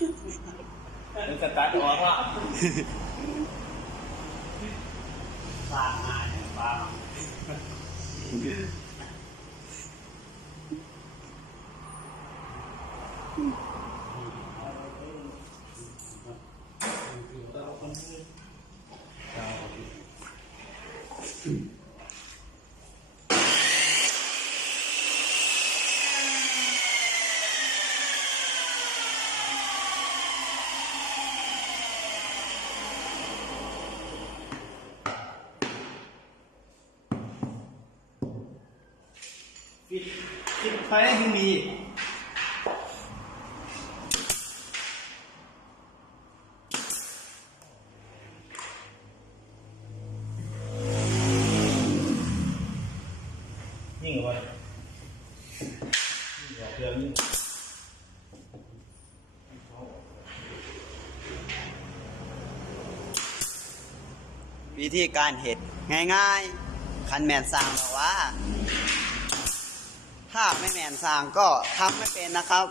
มันสตาร์ทออกละปลาหายปลาปิดไฟได้ที่มียิ่งกว่าเพื่อนวิธีการเห็ดง่ายๆคันแมนสร้างบอกว่าถ้าไม่แมนสร้างก็ทำไม่เป็นนะครับ